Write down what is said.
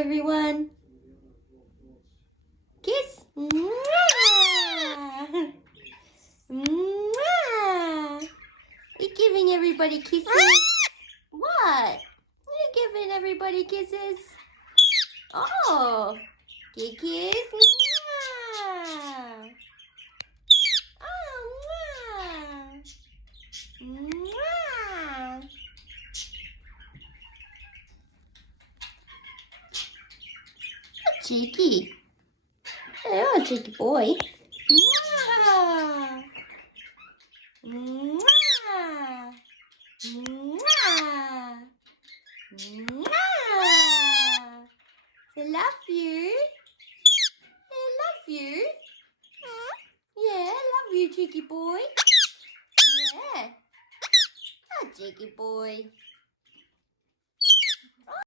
everyone. Kiss. Mwah. Mwah. You giving everybody kisses? What? You giving everybody kisses? Oh. Kiss. Mwah. Oh, mwah. Mwah. Cheeky. Oh, cheeky boy. Mwah. Mwah. Mwah. Mwah. I love you. I love you. Yeah, I love you, cheeky boy. Yeah. Oh, cheeky boy.